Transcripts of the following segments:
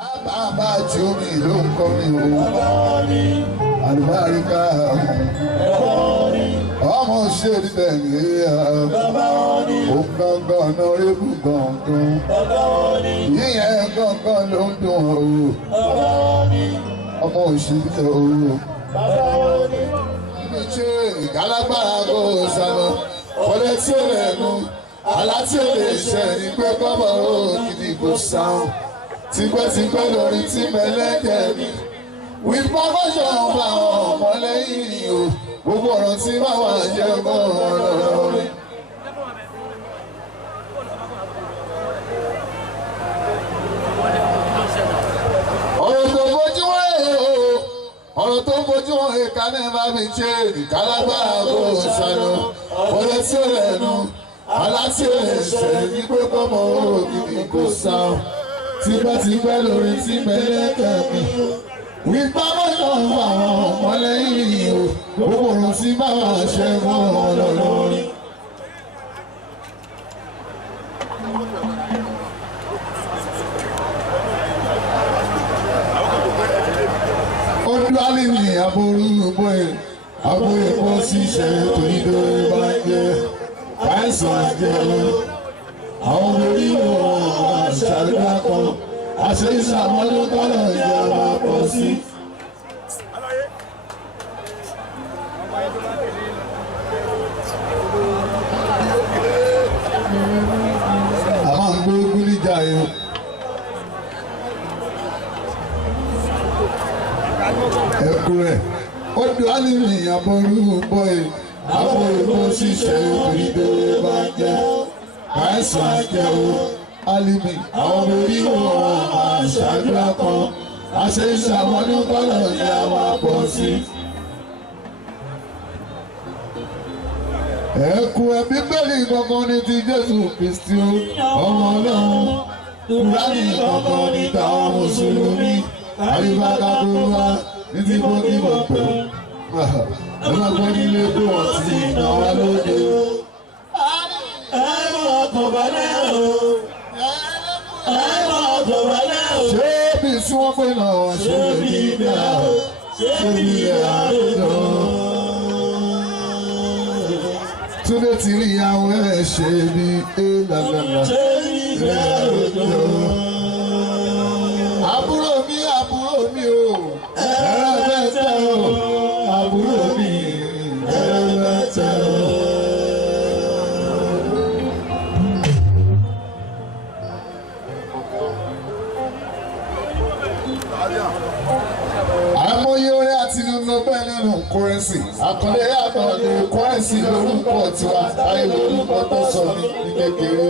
bàbá jùmí ló ń kọ́ mi o. àlùbáríkà ọmọ ṣèlú bẹ̀rẹ̀ ó gángan náà rébù gángan yíyẹn gángan ló ń dùn o. ọmọ òṣèlú o. ṣe ìgálágbára kò sànà wọlé tí ó rẹ̀ nu aláti ò lè ṣe ní pé kọ́mọ òkìdí kò sáwọn tipẹ́tipẹ́ lórí tí mẹ́lẹ́kẹ̀ mi with permission bá àwọn ọmọ lẹ́yìn ni o gbogbo ọ̀rọ̀ tí báwa jẹ́ mọ́ ọ̀rọ̀ lórí. ọ̀rọ̀ tó fojú wọn èèyàn o ọ̀rọ̀ tó fojú wọn èèkà náà bá mi ṣe ìkálágbára kò sànù wọlé tí ó rẹ̀ nu aláti ò lè ṣe ní pé kọ́mọ òkìdí kò sáwọn tipẹ́tipẹ́ lórí tí mẹ́lẹ́kẹ̀ mi wípé bọ́sọ̀ àwọn ọmọlẹ́yìn o gbogbo ọ̀rọ̀ tí báwa ṣe mọ́ ọ̀rọ̀ lórí. olùdarí mi àbúrò àbúrò ṣiṣẹ́ torí lórí bá jẹ́ àìsàn àjẹmọ́ àwọn orí wọn àṣàlùkà kan àṣẹ ìṣàmọ́lò kọ́lọ̀ ìjà máa pọ̀ sí. a máa ń gbé gúlíjà yẹn. ẹ̀kú rẹ̀ ó dùn á lè rìn àbọ̀rú bọ́ẹ̀ àbọ̀ èkó ṣiṣẹ́ ìdílé bá jẹ́ àìsàn àjẹwò alimi àwọn orí wọn àṣàdúrà kan àṣẹ ìṣàmọ́dún kọ́lọ̀ ní àwọn àpọ̀ sí. ẹ̀kún ẹbí bẹ́ẹ̀lì kankan ní ti Jésù Kristi ọmọ Ọlọ́run kúránì kankan ní tàwọn mùsùlùmí àríwáká tó wá ní ti bọ́kíbọ̀ pẹ̀lú ẹgbẹ́ nílé tó wọ́n sí ìnáwó lóde. ṣé bí tí wọ́n pè náà ṣé bí bíà ṣé bí àjọ. Túndé ti rí ìyàwó ẹ̀ ṣe bí lálálá ṣé bí àjọ. àbúrò mi o ẹ̀rọ mẹ́ta o àbúrò mi ẹ̀rọ mẹ́ta o. àmọye orí àti nínú bẹ́ẹ̀ nínú kọ́rẹ́nsì àkọlé àkọlé kọ́rẹ́nsì lórúkọ tiwa táyé lórúkọ tó sọ ní kékeré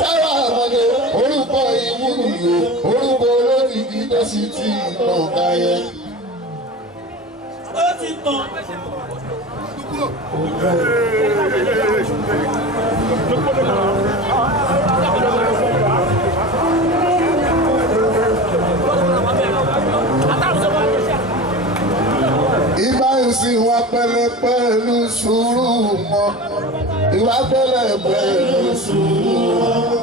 táwa àkọlé orúkọ ìwúrìyò orúkọ olókìkí tó sì ti nǹkan káyé. ó ti tàn. ìbáyọ̀sí wa pẹ̀lẹ́ pẹ̀lú sùúrù mọ́ ìwà pẹ̀lẹ́ pẹ̀lú sùúrù mọ́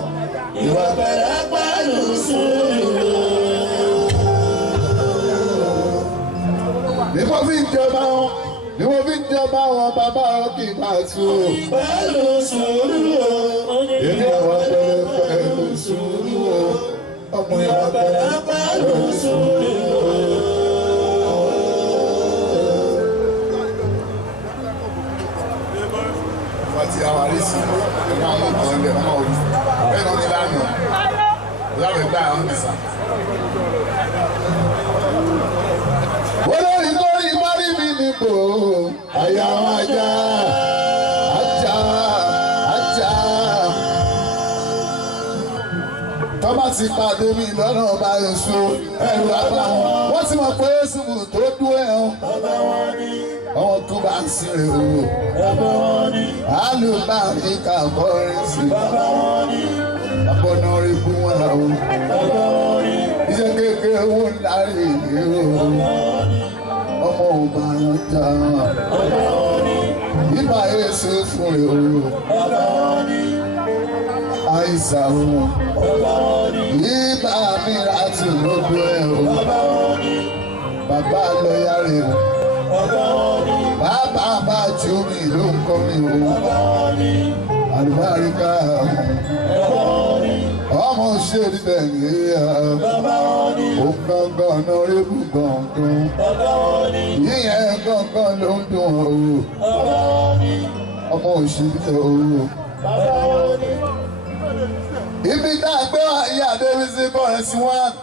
ìwà pẹ̀lẹ́ pẹ̀lú sùúrù mọ́. ni mo fi ń jọba wọn bàbá kì í máa tú o. pẹ̀lú sùúrù o èmi ìwà pẹ̀lẹ́ pẹ̀lú sùúrù o ọmọ ìwà pẹ̀lẹ́ pẹ̀lú sùúrù o. Ti àwọn àrísí ẹ̀ka àwọn ọmọ ọ̀gbẹ́ ọmọ òní bẹ́ẹ̀ náà ní lánàá láwọn ẹgbẹ́ àwọn nìsà. olórí lórí mọ́rí mi nípò àyà wọn ajá. tọ́ba ti pàdé mi lọ́nà ọba èso ẹ̀rù àgbà wọ́n ti mọ̀ pé èsùnmù tó dúró ẹ̀hún. ọmọ tó bá ń sinre o. àlùbáríkà kọrin sí. àbọ̀nà rí fún wọn o. iṣẹ́ kékeré owó ńlá rè é o. ọmọ ò bá yàn já. ibà èso fún rè o. àìsàn o. Ìbá mi láti lóko ẹ̀ o. Bàbá lọ́yà rẹ̀ o. Bàbá bá jù mí ló ń kọ́ mi o. Àlùbáríkà ọmọ òṣèré Nàìjíríà. Ó gángan náà rébù gángan. Yíyẹn gángan ló ń dùn o. Ọmọ òṣèré o. Ibi tá a gbé wá yí Adébísí Currency One.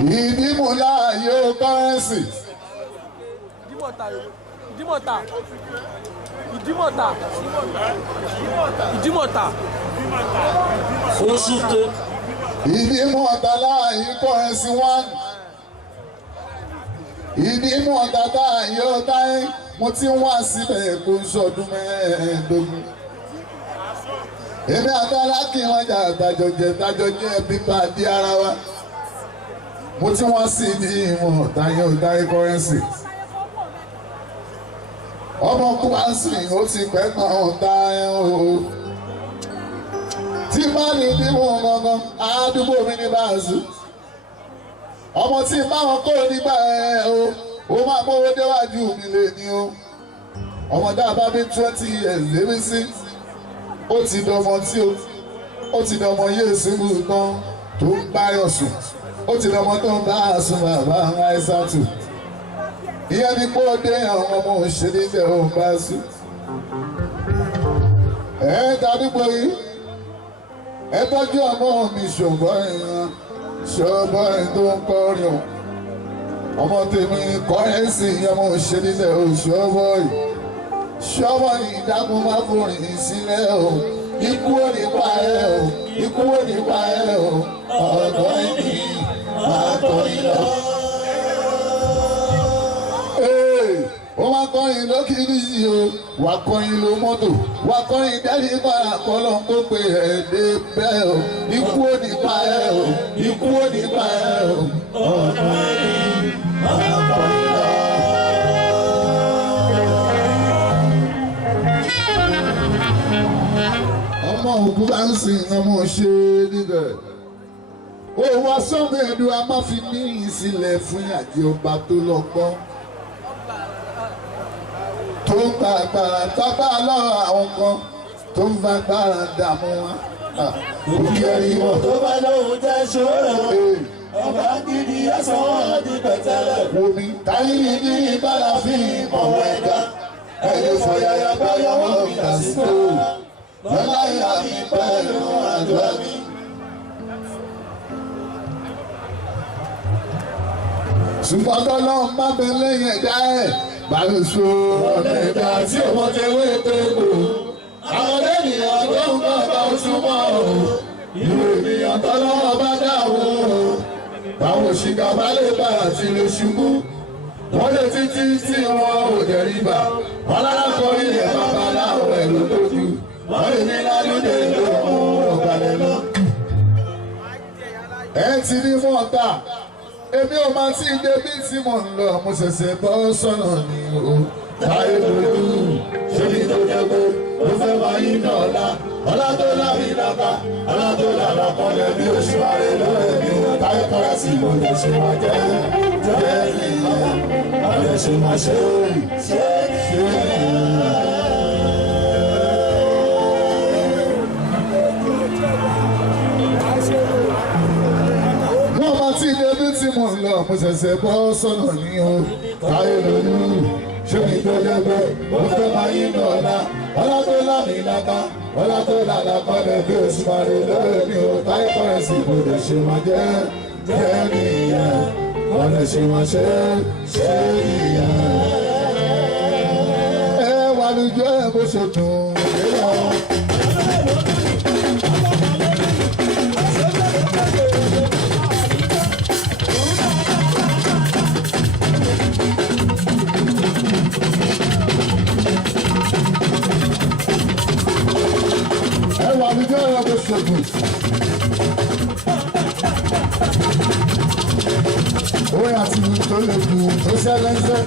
Ìdímúlá yóò Currency. Ìdímọ̀ta. Oṣùté. Ìdímọ̀ta láàyè Currency One. Ìdímọ̀ta táyé ó táyé. Mo ti ń wá síbẹ̀ kó ń ṣọdún mẹ́ẹ̀ẹ́dógún. Èmi àtàlá kí wọ́n jà dájọ́ jẹ́ pípa di ara wa. Mo ti wá sí ní ìmọ̀ táyé ó táyé Currency. Ọmọ Kúmásì ó ti pẹ́ kan ọ̀tá ẹ̀ o. Tí bá ní ìdíwọ̀n gangan, àádúgbò mi ní báàzù. Ọmọ tí báwọn kó nígbà ẹ̀ o. Ó máa mówó déwájú mi lè ní o. Ọmọ dáa bá bí 20 years lébi sí. Ó ti dọmọ tí o. Ó ti dọmọ Yéésù tán tó ń báyọ̀ sùn. Ó ti dọmọ tó ń bá àsùn bàbá Àìsàtù. Ìyẹn ni kó dé àwọn ọmọ òṣèré ilẹ̀ òun bá sùn. Tàdúgbò yìí. Ẹ tọ́jú ọmọ mi ṣògbọ́n ìran. Ṣògbọ́n tó ń kọrin o. Ọmọ tèmi Currency ọmọ òṣèré ilẹ̀ òṣòwò yìí. Ṣọ́mọ ìdákun máa forin sílẹ̀ o. Ikú ò ní pa ẹ́ o. Ikú ò ní pa ẹ́ o. Ọ̀dọ́ ẹni máa kọrin lọ. Ó máa kọrin lókìrí sí o. Wà kọrin lo mọ́tò. Wà kọrin dẹ́rì para kọ́lọ́ kó pe ẹ̀ẹ́dẹ́ bẹ́ẹ̀ o. Ikú ò ní pa ẹ́ o. Ikú ò ní pa ẹ́ o. Ọ̀dọ́ ẹni máa kọrin lọ. Ọmọ òkú bá ń sìn ọmọ ṣe níbẹ̀. Ó wá sọ́mọ ẹ̀dùn a máa fi ní ìsìlẹ̀ fún àjẹ ọba tó lọ́gbọ́n. Tó ń gba agbára tábà lọ́rọ̀ àwọn kan tó ń fa agbára dààmú wọn. Òkè ìwọ̀ tó bá lóhun jẹ́ ṣòro. Ọba gidi ẹ̀sán wọn di pẹ̀tẹ́lẹ̀. Omi táyé ní ìbára fi ìmọ̀wọ́ ẹ̀dá. Ẹ̀yẹ fọyàyà báyọ̀ wọ́n mi lásìkò. Lọ́lá ìyá mi pẹ̀lú àdúrà mi. Ṣùgbọ́n tọ́lọ́ má bẹ lẹ́yìn ẹ̀dá ẹ̀. Bàlùsọ ọ̀nà ẹ̀dá tí ó wọ́n tẹ́wé tẹ́gbò. Àwọn ènìyàn tó ń bọ̀ bá oṣù mọ́ o. Ìlú ènìyàn tọ́lọ́wọ́ bá dáwọ́ o. Báwo ṣìkà bá lè bá àti lè ṣubú. Wọ́n lè títí tí wọn ò dẹ̀rí bà. Wọ́n lára kọ ilẹ̀ babaláwo ẹ̀rọ lójú. Wọ́n lè ní lálùdé lókun ọ̀gbàlẹ̀ lọ. Ẹ ti ní mọ́ta. Èmi ò máa tí ì débi tí mò ń lọ, mo ṣẹ̀ṣẹ̀ bọ́ sọ́nà ni o. Táyé lójú, ṣé ní tó jẹ́ pé ó fẹ́ máa yí ní ọ̀la? Ọlá tó lábí lápá, ọlá tó lára kọ́lẹ̀ bí oṣù ààrẹ lóore mi. Táyé Currency mo lè ṣe máa jẹ́ ìyẹn. A lè ṣe máa ṣe Wọ́n máa tí ì débi tí mò ń lọ, mo ṣẹ̀ṣẹ̀ bọ́ sọ́nà ni o. táyé lójú, ṣé ní tó jẹ́ pé ó fẹ́ máa yí ní ọ̀la? Ọlá tó lábí lápá, ọlá tó lára kọ́lẹ̀ bí oṣù ààrẹ lóore mi. Táyé Currency mo lè ṣe máa jẹ́ ìyẹn. Wọ́n lè ṣe máa ṣe ìyẹn. Ẹ wà lójú ẹ̀ bó ṣe dùn. Àwùjọ ọ̀rọ̀ ṣògùn. Orí àti tó lè dùn tó ṣẹlẹ́sẹ̀.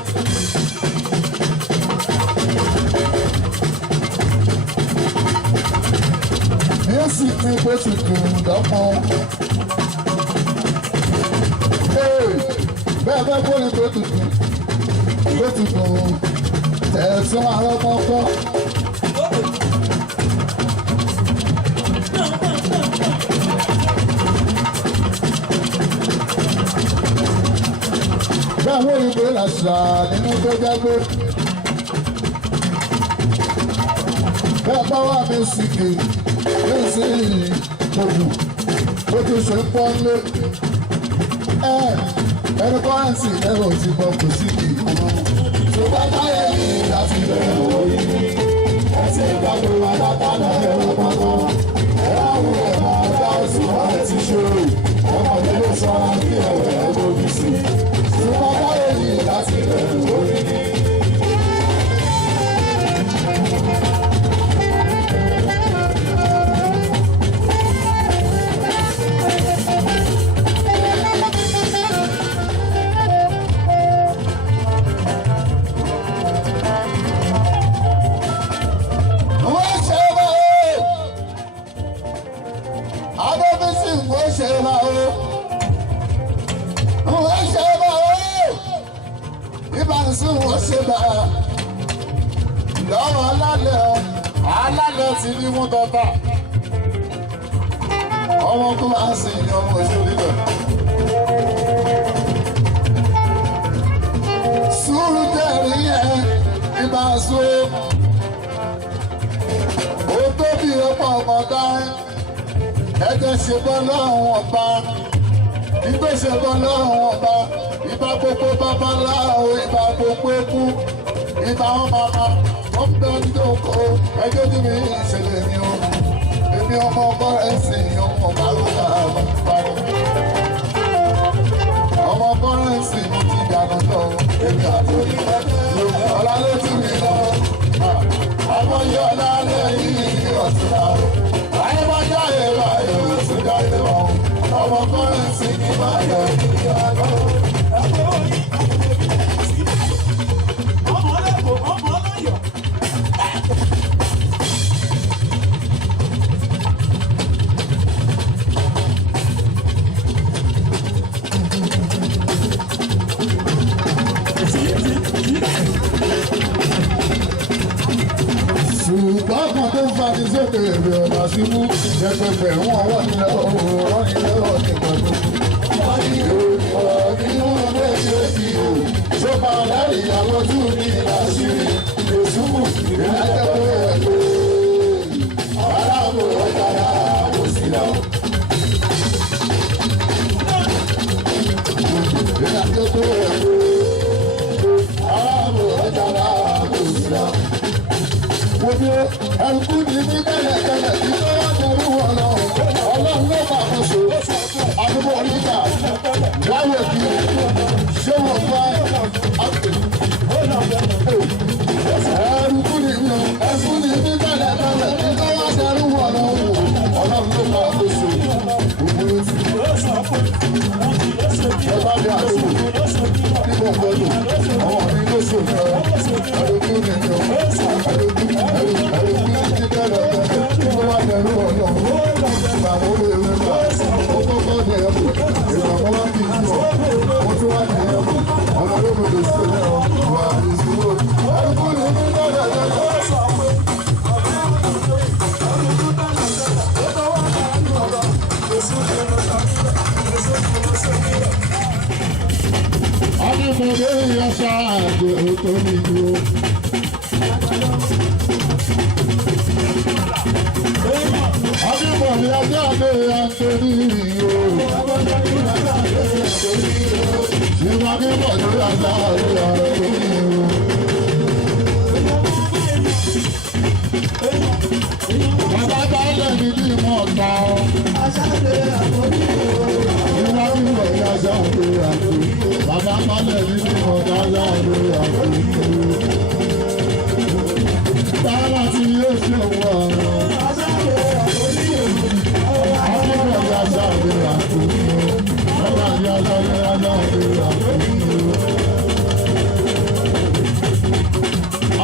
ní bó ti dùn dọ́pọ́n. Bẹ́ẹ̀ bẹ́ẹ̀ bó ní bó ti dùn tẹ̀sán àlọ́mọ́kọ́. Bẹ́ẹ̀ wọ́n yìí pé làṣà nínú tó jágbó. Bẹ́ẹ̀ bá wà mí sìkì ní ìsinyìí ògùn ó ti ṣe pọ́nlé. Ẹni kọ́rẹ́ǹsì ẹ̀rọ ti bọ̀ kò sí kì í ọmọ. Tó bá táyé yìí láti bẹ̀rẹ̀ òye ní ẹsẹ̀ ìgbàgbọ́ wa látàlá ẹ̀rọ pọ̀npọ̀n. Ẹ̀rọ àwọn ẹ̀rọ ọ̀gá òsì wọn ti ṣe ọmọdé ló sọ kí ẹ̀rọ ẹ̀ lóbi sí. Tó bá táyé yìí láti bẹ̀rẹ̀ òye ní. Lọ́wọ́ alálẹ̀ ti ní mú tọ́ta. Ọmọ kó máa ń sìn ní ọmọ òṣèlú rẹ̀. Sùúrù tẹ̀rí yẹn ìbá so. Ó tóbi ọ̀pọ̀ ọmọ dárín. Ẹ̀jẹ̀ ṣe bọ́ lọ́rùn ọba. Ìgbé ṣe bọ́ lọ́rùn ọba. Ìbá gbogbo babaláwo, ìbá gbogbo eku. Ìbá wọn bàbá. Wọ́n bẹ ní oko, ẹjọ́ tí mi ìṣẹ̀lẹ̀ ni o. Èmi ọmọ kọ́rẹ́ǹsì ọmọ bàbá àwọn ìparí. Ọmọ kọ́rẹ́ǹsì mo ti dànù lọ. Èmi àtòrí ọ̀la ló tún mi lọ. Ọmọ yọ ọ̀la lẹ́yìn ọ̀túnla. Ayé máa jáde báyìí oṣù jáde wọn. Ọmọ kọ́rẹ́ǹsì ní báyọ̀ ìyá lọ. Ṣùgbọ́n kan tó ń fani sókè èrè ọ̀nà sí mú ẹgbẹgbẹ̀rún ọwọ́ nílẹ̀ ọ̀rọ̀ nílẹ̀ ọ̀nìkan tó kú. Wọ́n ní ọ̀rọ̀ nínú ọgbẹ́ ìrètí o. Tó máa lárí àwọn tó ní ìlàṣírí. Èsùmù ìrìnàjẹ́kọ̀ọ́ ẹ̀ ló. Aráàbò ọjà náà kò sí lọ. Ìrìnàjẹ́kọ̀ọ́ ẹ̀ ló. Aráàbò ọjà náà kò sí lọ. Gbogbo ẹ̀kú ni ní tẹ́lẹ̀tẹ́lẹ̀ tí tó wá jẹ̀rú wọn lọ. Ọlọ́run ló bá wọn so. Àdúgbò oníkà láyé bí ṣé wọ́n bá ẹ̀kú ni ní tẹ́lẹ̀tẹ́lẹ̀ tí tó wá jẹ̀rú wọn lọ. Ọlọ́run ló bá wọn so. Gbogbo etí. Ẹ bá dé àdúgbò ní gbogbo ọdún. Àwọn mi ló so ní ọ. Àdúgbò ni ní ọ. Adébọ̀lì ajá lè àtẹ̀rí o. Ìwà Adébọ̀lì ajá lè àtẹ̀rí o. Bàbá Bálẹ̀ ní bí mọ̀ ta ọ́. Ìwà Adébọ̀lì ajá lè àtẹ̀rí o. Bàbá Bálẹ̀ ní bí mọ̀ ta ajá lè àtẹ̀rí o. Bàbá tí yóò ṣe wọ̀ ọ́.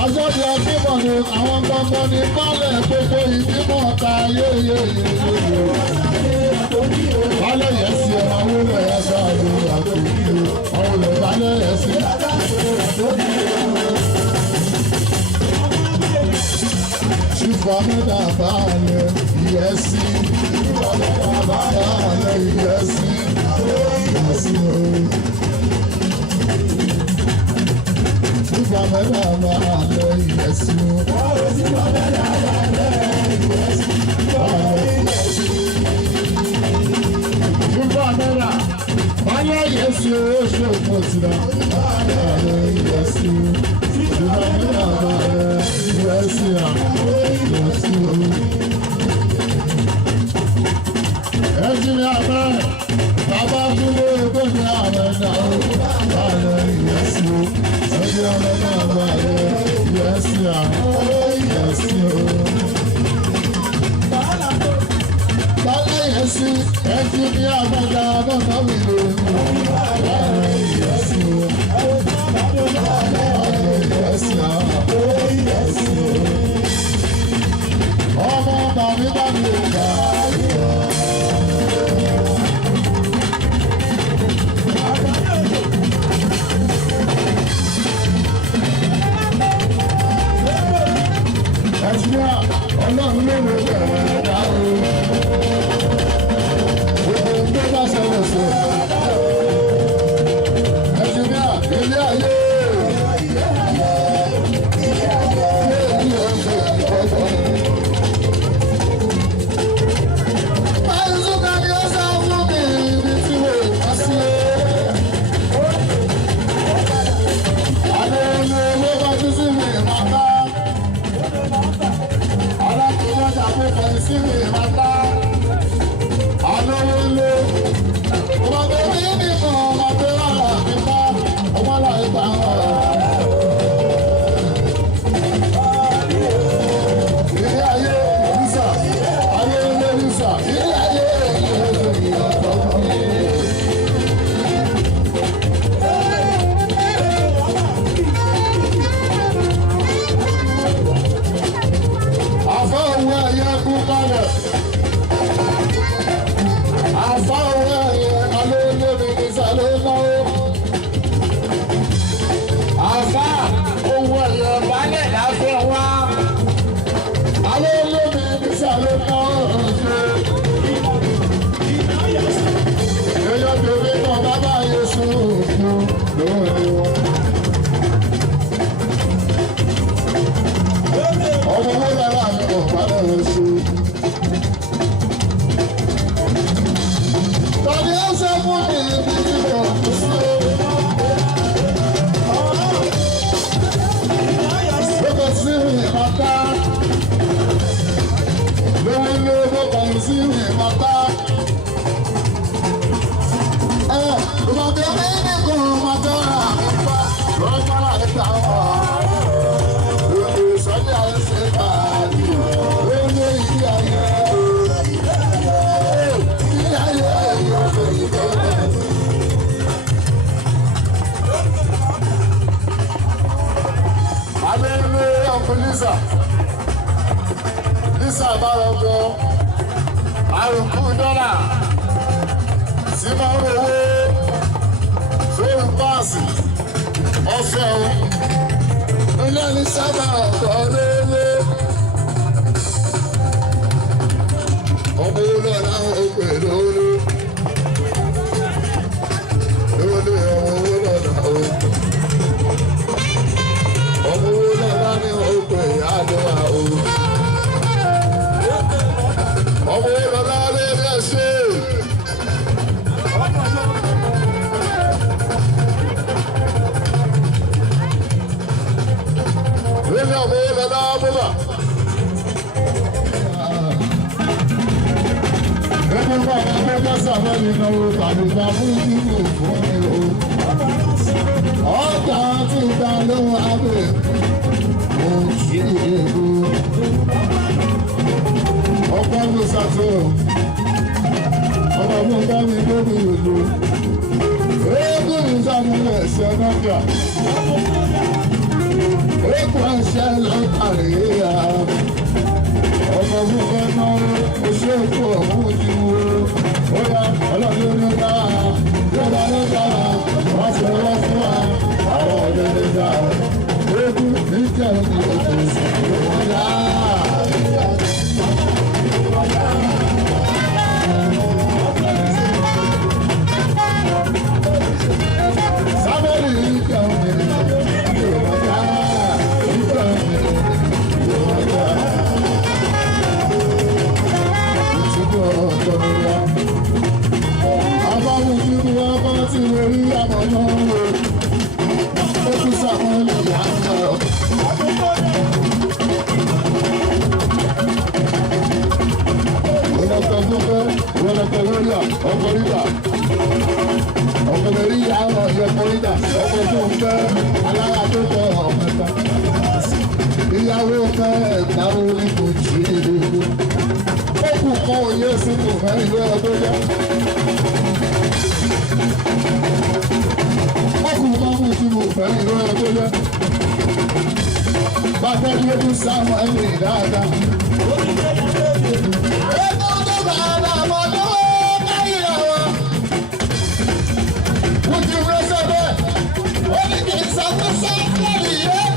Ajọ́dí akébọ̀ ni àwọn gbọ́ngàn ní bọ́ọ̀lẹ̀ gbogbo ìdímọ̀ ọ̀ka yéyéyé. Bálẹ̀ yẹn sí ọmọ wúlò ẹ̀ sáré àtòkí ọ̀hún lè bálẹ̀ yẹn sí. Ṣùfọ́nmẹ́ta bálẹ̀ ìyẹ́sí. Bálẹ̀ ìyẹ́sí. Ṣùfọ́nmẹ́ta bálẹ̀ ìyẹ́sí. Ṣùfọ́nmẹ́ta bálẹ̀ ìyẹ́sí oṣù òkúta. Bálẹ̀ ìyẹ́sí. Ṣùfọ́nmẹ́ta bálẹ̀ ìyẹ́sí. Ẹ̀jìnlẹ̀ abẹ́ bàbá dúró gbẹ̀mí ààrẹ náà bàlẹ̀ ìyẹ́sí o. Ẹ̀jìnlẹ̀ abẹ́ náà bàlẹ̀ ìyẹ́sí ìyẹ́sí o. Bàlẹ̀ ìyẹ́sí ẹ̀jìnlẹ̀ abẹ́ náà bàbá mi lò ó. Bàlẹ̀ ìyẹ́sí o. Bàlẹ̀ ìyẹ́sí ìyẹ́sí o. Ọmọ bàbí bàbí ò bá yọ. Ẹ̀sìnà ọlọ́run ló lè bẹ̀rẹ̀ ẹ̀dá o. Gbogbo tó bá ṣẹlẹ̀ sí ẹ̀. Ẹ̀sìnà ilé ayé. Lisa Balogo, àrùkù dọ́là, sí máa ń owó, sórí páàsì, ọ̀fẹ́ o, ilé ní sábà ọ̀tọ̀ lélé. Ọmọ owó náà láwọn òpè lórí. Lórí ọmọ owó náà láwọn. Ọmọ owó náà láwọn òpè àdúrà o. Ọmọ ìrọ̀lá lè rẹ̀ ṣe. Lẹ́yìn ọmọ ìrọ̀lá bọ́lá. Ẹgbẹ́ bá wọn fẹ́ bá sàmọ́ nínú tàbí bá fún ìlú fún mi o. Ọ̀gá ti ta lóhun abẹ́. Mo ṣe èlò. Ọ̀pọ̀ ló ṣàtò. Ọmọ mi bá mi lórí ìlú. Eégún ìsàmúlẹ̀ ẹ̀sẹ̀ náà jà. èkó ẹ̀ṣẹ̀ ló kàrí ya. Ọkọ̀ fúnfẹ́ náà oṣù èkó ọ̀hún ti wo. Ó yá ọlọ́dún ló dá ìjọba ló dá wọ́n ṣe wọ́n fún wa. Àwọn ọ̀dọ́ ló dá èkó níjà òdì òkú ìwọ̀n dá. Ìyàwó mẹ́ta orí kò jí ìlú. Ó kù kan òye sínú mẹ́rin lọ́wọ́ tó yá. Ó kù kan òye sínú mẹ́rin lọ́wọ́ tó yá. Bàbá ìlú sáwọn ẹni dáadáa. Ètò tó bá àdàmọ́ lọ́wọ́ káyìí àwọn. Wọ́n ti rẹ́ sẹ́bẹ̀. Ó ní kí n ṣàkóso lórí ìyẹn.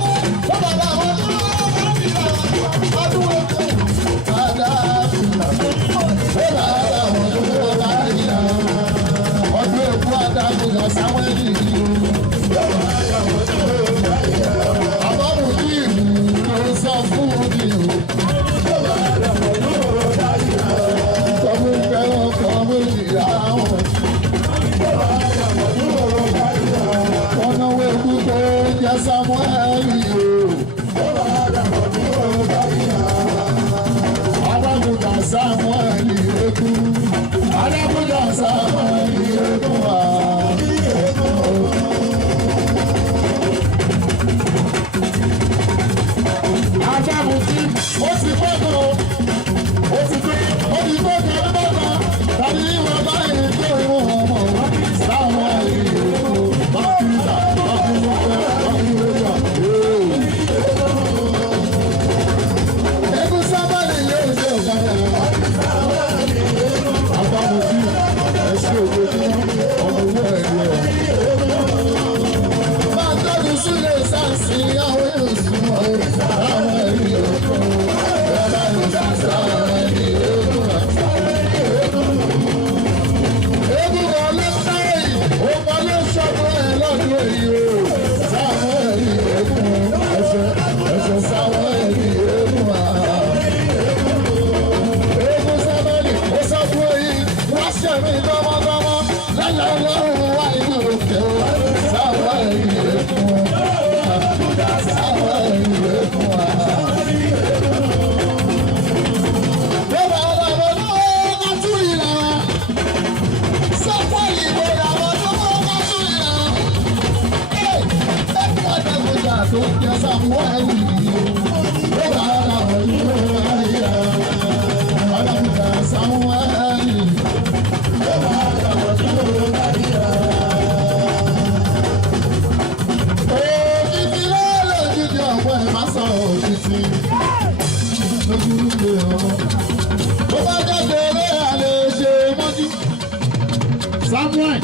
Samuel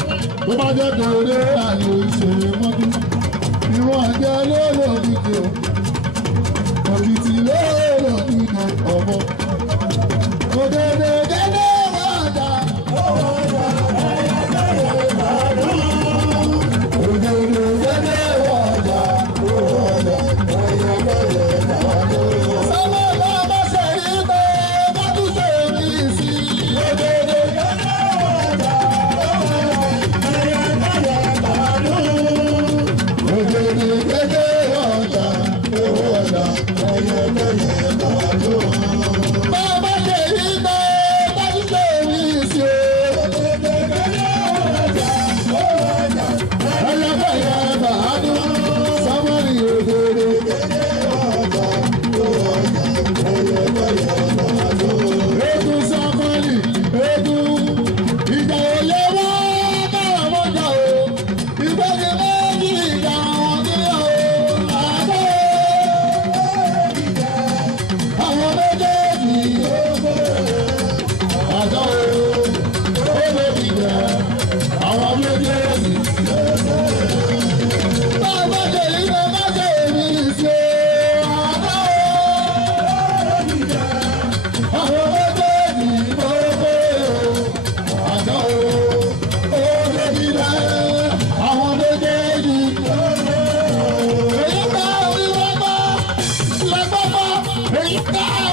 tó bá jẹ́ dòde àyè ìṣòro mọ́tò ìwọ̀n jẹ́ lólòdìdì òkìtì lólòdìdì ọmọ òdèdè gẹ́gẹ́ wàdà òdèdè gẹ́gẹ́ wàdà Samuel bá bá ṣe yí pé bá tún ṣe kí sí òdèdè gẹ́gẹ́ wàdà. ká